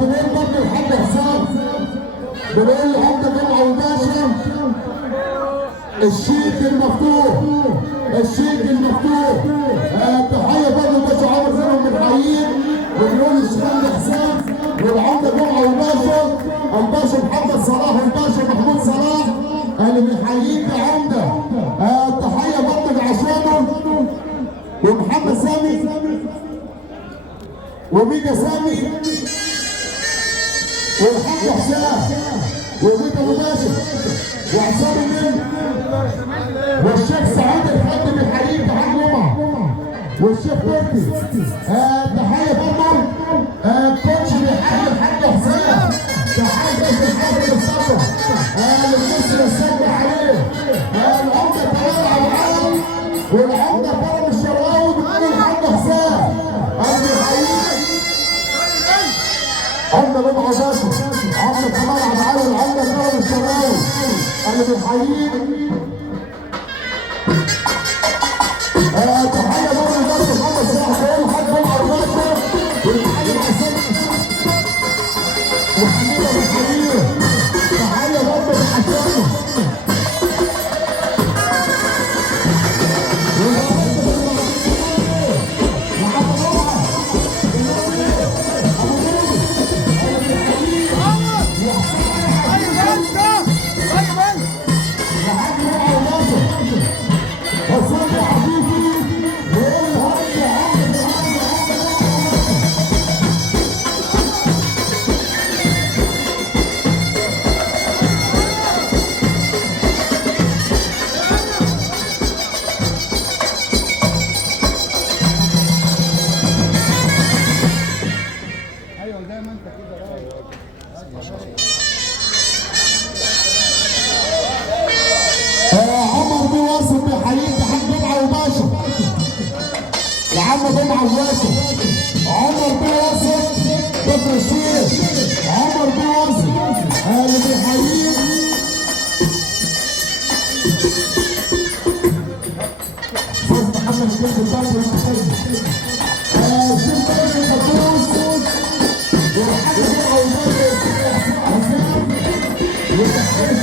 بنقول برضه الحاج حسام، بنقول عمده جمعه وباشا الشيك المفتوح، الشيك المفتوح. تحيه برضه باشا عمر زينهم بنحييه، وبنقول الشيخ حسام والعمده جمعه وباشا الباشا محمد صلاح والباشا محمود صلاح اللي بنحييك يا عمده. تحيه برضه لعشانه ومحمد سامي وميجا سامي والحاج حسام وميجا مباشر وعصام النمر والشيخ سعيد الحاج بنحييك يا حاج جمعه والشيخ تركي. تحيه برضه كوتش بيحيي الحاج حسام، تحيه الحاج مصطفى للمصري السد عليه العمده كمال عبد والعمده كرم الشراوي بتقول الحاج حسام عمده جمعه باشا، عمده كمال عبد العمده كرم الشراوي اللي بيحييك. تحيه برضه للباشا محمد صلاح بيقول الحاج جمعه باشا والحاج حسام وحبيبه بالحبيبه. تحيه برضه لحسام عمر بيه واصف بيحييك يا حاج جمعه وباشا العم جمعه وباشا. عمر بيه واصف بكر الشيخ، عمر بيه واصف اللي بيحييك. استاذ محمد الشيخ البدري المحترم الشيخ بدري القدوس والحاج جمعه وباشا والتحيه